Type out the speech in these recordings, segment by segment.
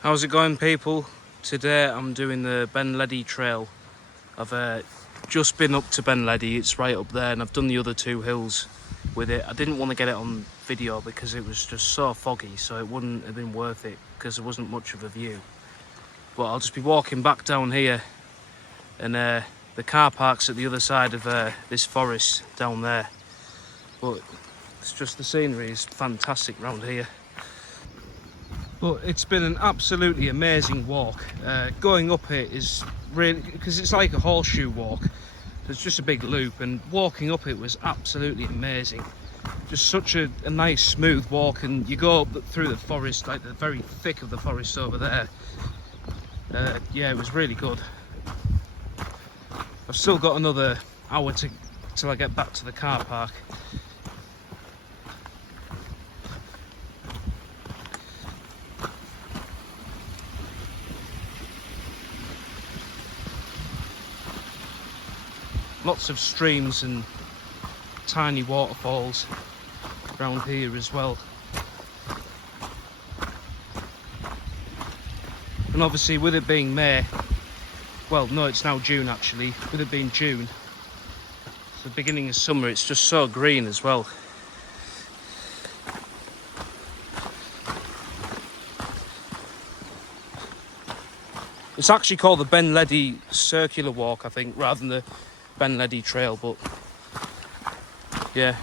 How's it going, people? Today I'm doing the Ledi trail. I've just been up to Ledi, it's right up there, and I've done the other two hills with it. I didn't want to get it on video because it was just so foggy, so it wouldn't have been worth it because there wasn't much of a view. But I'll just be walking back down here, and the car park's at the other side of this forest down there. But it's just the scenery is fantastic round here. But it's been an absolutely amazing walk. Going up it is really, because it's like a horseshoe walk. There's just a big loop, and walking up it was absolutely amazing. Just such a nice smooth walk, and you go up through the forest, like the very thick of the forest over there. Yeah, it was really good. I've still got another hour till I get back to the car park. Lots of streams and tiny waterfalls around here as well. And obviously with it being May, well no, it's now June actually, with it being June, it's the beginning of summer, it's just so green as well. It's actually called the Ledi Circular Walk, I think, rather than the Ledi Trail, but yeah.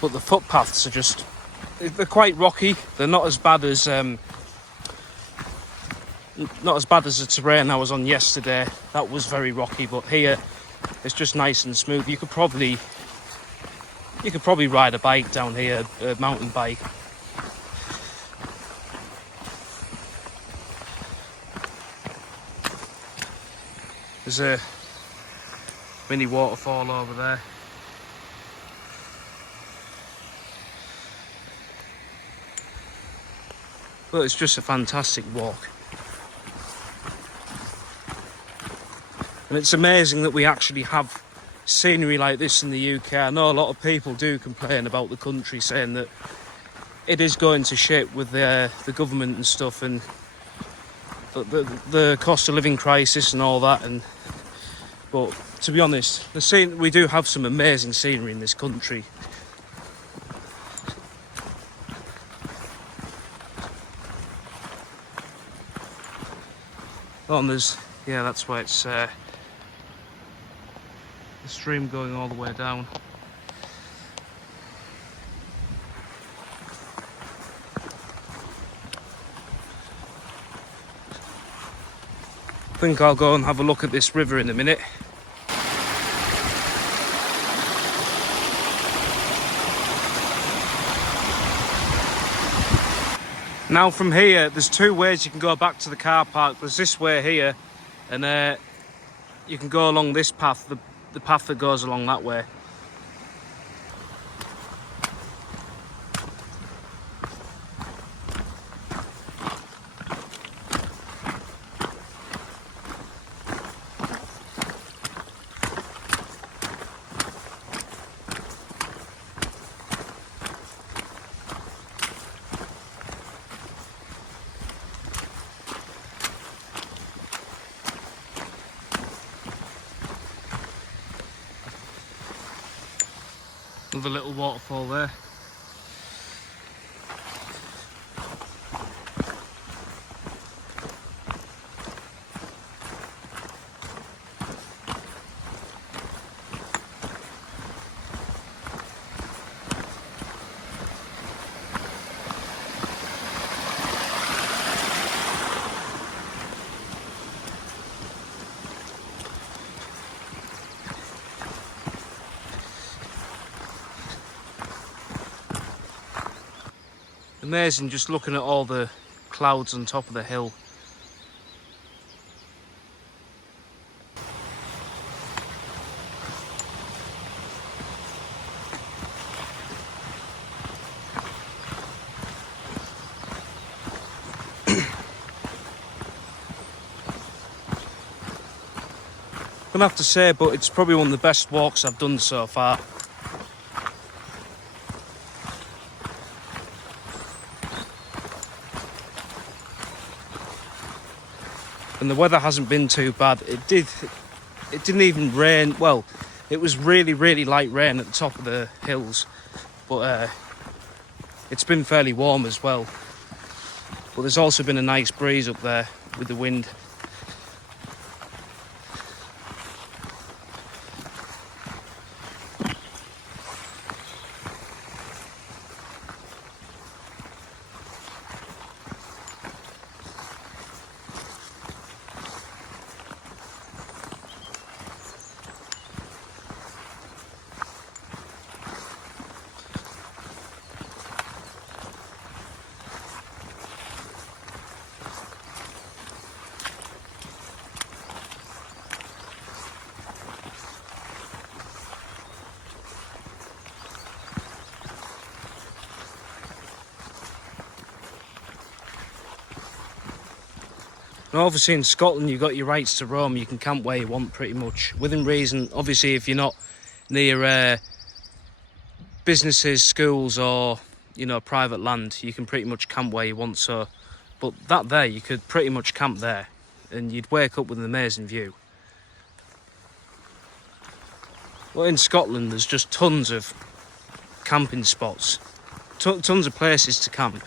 But the footpaths are just, they're quite rocky. They're not as bad as the terrain I was on yesterday. That was very rocky, but here it's just nice and smooth. You could probably ride a bike down here, a mountain bike. There's a mini waterfall over there. But it's just a fantastic walk. And it's amazing that we actually have scenery like this in the UK. I know a lot of people do complain about the country, saying that it is going to shit with the government and stuff, and the cost of living crisis and all that. But to be honest, we do have some amazing scenery in this country. Oh, and that's why it's the stream going all the way down. I think I'll go and have a look at this river in a minute. Now from here, there's two ways you can go back to the car park. There's this way here, and you can go along this path, the path that goes along that way. Another little waterfall there. Amazing just looking at all the clouds on top of the hill. gonna have to say, but it's probably one of the best walks I've done so far. And the weather hasn't been too bad. It didn't even rain. Well, it was really, really light rain at the top of the hills, but it's been fairly warm as well. But there's also been a nice breeze up there with the wind. And obviously in Scotland you've got your rights to roam. You can camp where you want pretty much, within reason. Obviously if you're not near businesses, schools or, you know, private land, you can pretty much camp where you want. So, but that there, you could pretty much camp there and you'd wake up with an amazing view. Well, in Scotland there's just tons of camping spots, tons of places to camp.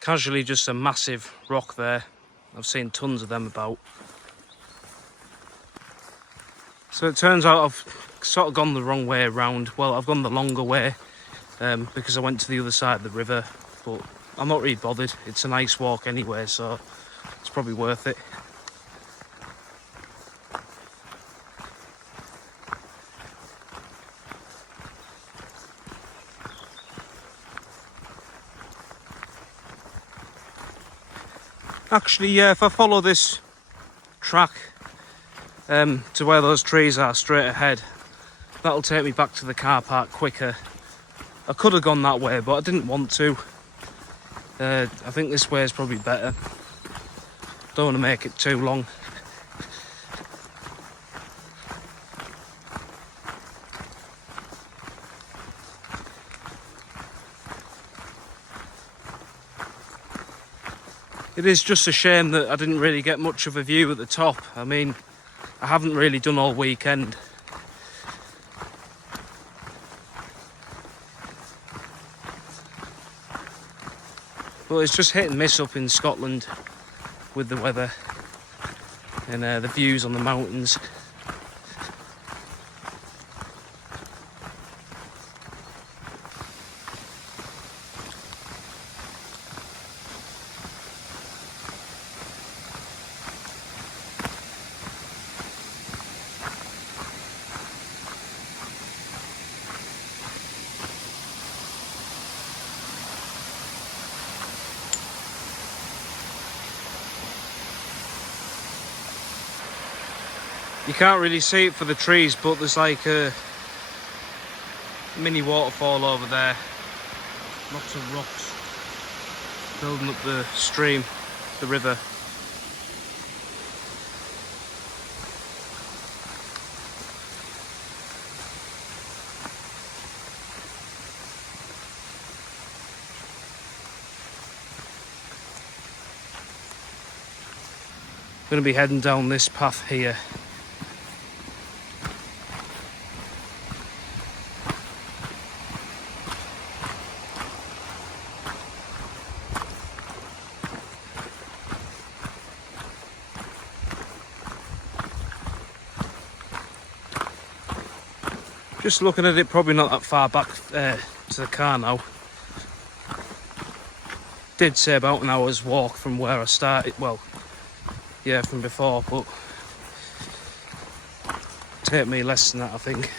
Casually just a massive rock there. I've seen tons of them about. So it turns out I've sort of gone the wrong way around. Well, I've gone the longer way because I went to the other side of the river, but I'm not really bothered. It's a nice walk anyway, so it's probably worth it. Actually, yeah, if I follow this track to where those trees are straight ahead, that'll take me back to the car park quicker. I could have gone that way, but I didn't want to. I think this way is probably better. Don't want to make it too long. It is just a shame that I didn't really get much of a view at the top. I mean, I haven't really done all weekend. But it's just hit and miss up in Scotland with the weather and the views on the mountains. You can't really see it for the trees, but there's like a mini waterfall over there. Lots of rocks building up the stream, the river. I'm going to be heading down this path here. Just looking at it, probably not that far back to the car now. Did say about an hour's walk from where I started. Well, yeah, from before, but take me less than that, I think.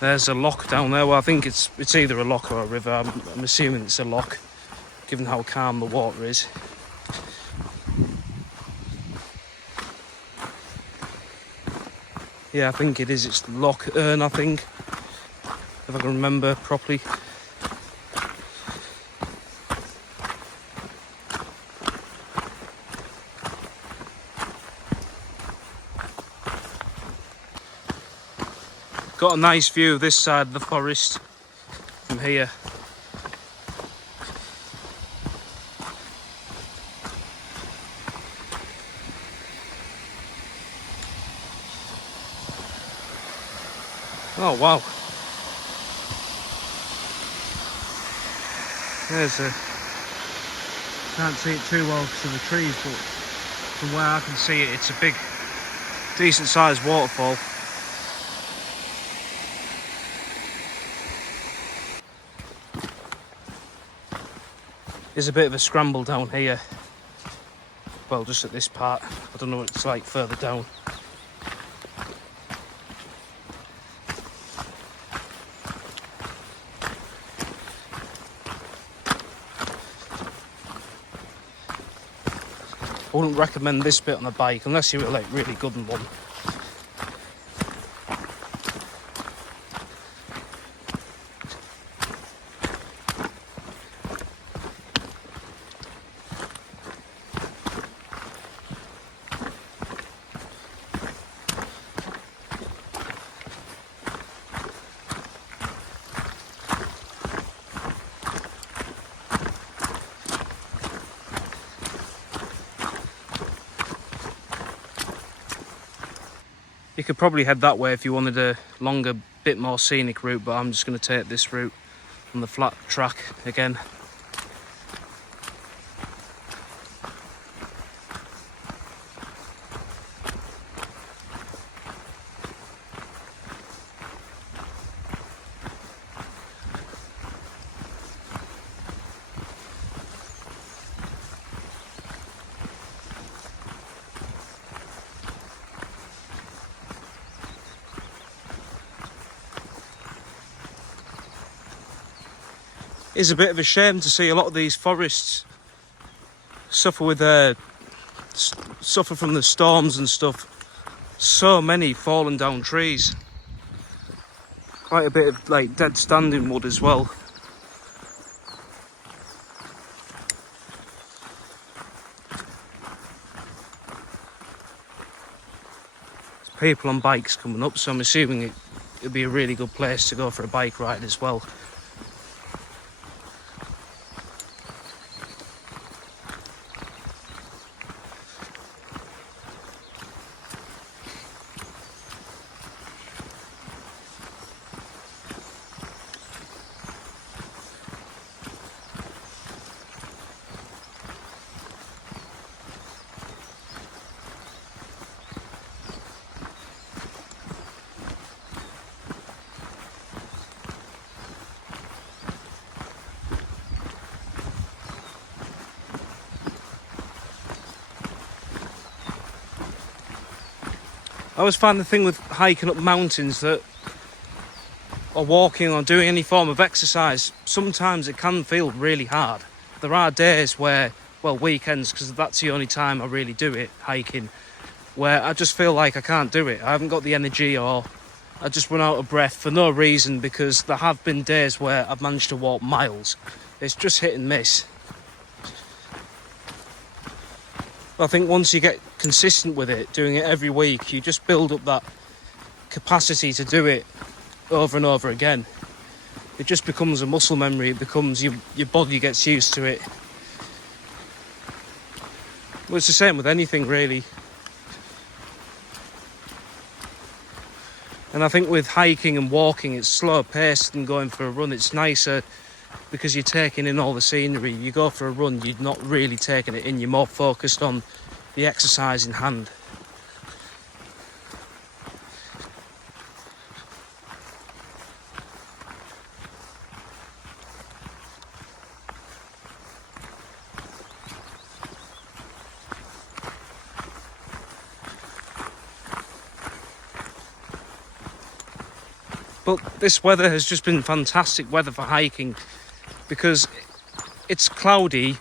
There's a loch down there. Well, I think it's either a loch or a river. I'm assuming it's a loch, given how calm the water is. Yeah, I think it is. It's Loch Earn, I think, if I can remember properly. Got a nice view of this side of the forest from here. Oh wow. There's a... Can't see it too well because of the trees, but from where I can see it, it's a big, decent sized waterfall. There's a bit of a scramble down here. Well, just at this part. I don't know what it's like further down. I wouldn't recommend this bit on a bike unless you were like really good in one. You could probably head that way if you wanted a longer, bit more scenic route, but I'm just going to take this route on the flat track again. It's a bit of a shame to see a lot of these forests suffer from the storms and stuff. So many fallen down trees. Quite a bit of like dead standing wood as well. There's people on bikes coming up, so I'm assuming it'd be a really good place to go for a bike ride as well. I always find the thing with hiking up mountains that, or walking or doing any form of exercise, sometimes it can feel really hard. There are days where, well, weekends, because that's the only time I really do it, hiking, where I just feel like I can't do it. I haven't got the energy, or I just run out of breath for no reason, because there have been days where I've managed to walk miles. It's just hit and miss. I think once you get consistent with it, doing it every week, you just build up that capacity to do it over and over again. It just becomes a muscle memory. It becomes your body gets used to it. Well, it's the same with anything really. And I think with hiking and walking, it's slower paced than going for a run. It's nicer because you're taking in all the scenery. You go for a run, you're not really taking it in. You're more focused on the exercise in hand. But this weather has just been fantastic weather for hiking, because it's cloudy,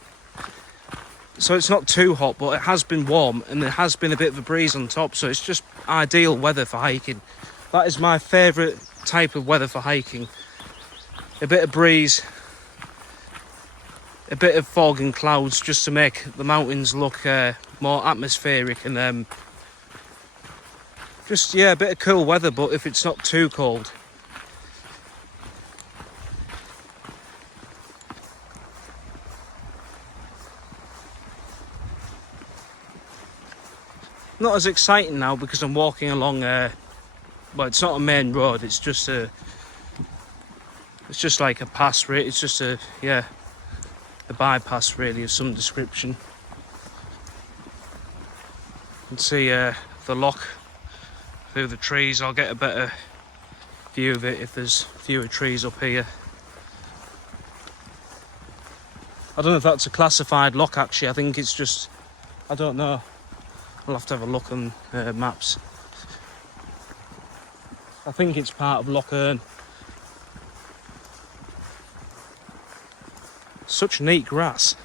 so it's not too hot, but it has been warm and there has been a bit of a breeze on top, so it's just ideal weather for hiking. That is my favourite type of weather for hiking. A bit of breeze, a bit of fog and clouds, just to make the mountains look more atmospheric, and just, yeah, a bit of cool weather, but if it's not too cold. Not as exciting now because I'm walking along well, it's not a main road, it's just like a pass, it's just a bypass really of some description. You can see the loch through the trees. I'll get a better view of it if there's fewer trees up here. I don't know if that's a classified loch actually, I think it's just, I don't know. I'll have to have a look on maps. I think it's part of Loch Earn. Such neat grass.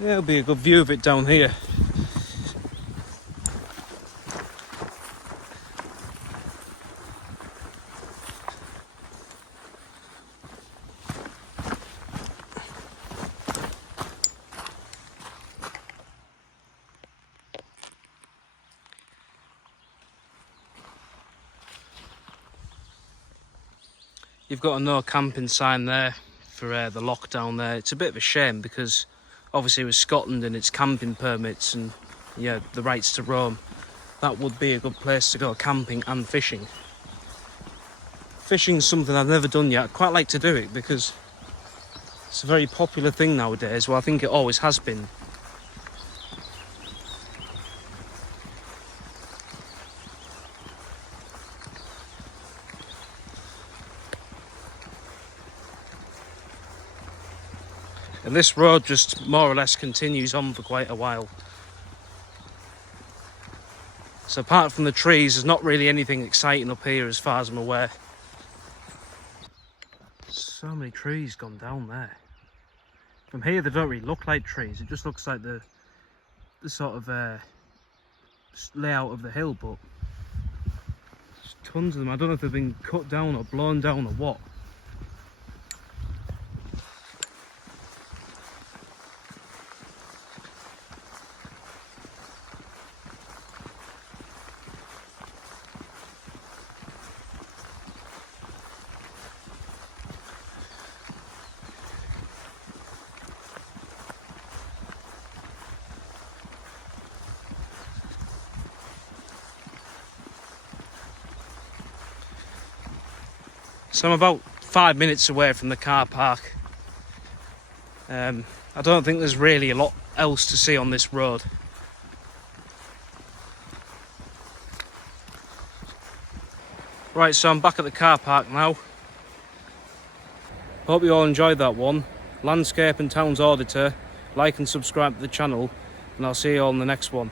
Yeah, it'll be a good view of it down here. You've got a no camping sign there for the loch down there. It's a bit of a shame because obviously with Scotland and its camping permits and yeah, the rights to roam, that would be a good place to go camping and fishing. Fishing's something I've never done yet. I'd quite like to do it because it's a very popular thing nowadays. Well, I think it always has been. And this road just more or less continues on for quite a while. So apart from the trees, there's not really anything exciting up here as far as I'm aware. So many trees gone down there. From here they don't really look like trees, it just looks like the sort of layout of the hill, but there's tons of them. I don't know if they've been cut down or blown down or what. So I'm about 5 minutes away from the car park. I don't think there's really a lot else to see on this road. Right, so I'm back at the car park now. Hope you all enjoyed that one. Landscape and Towns Auditor. Like and subscribe to the channel, and I'll see you all in the next one.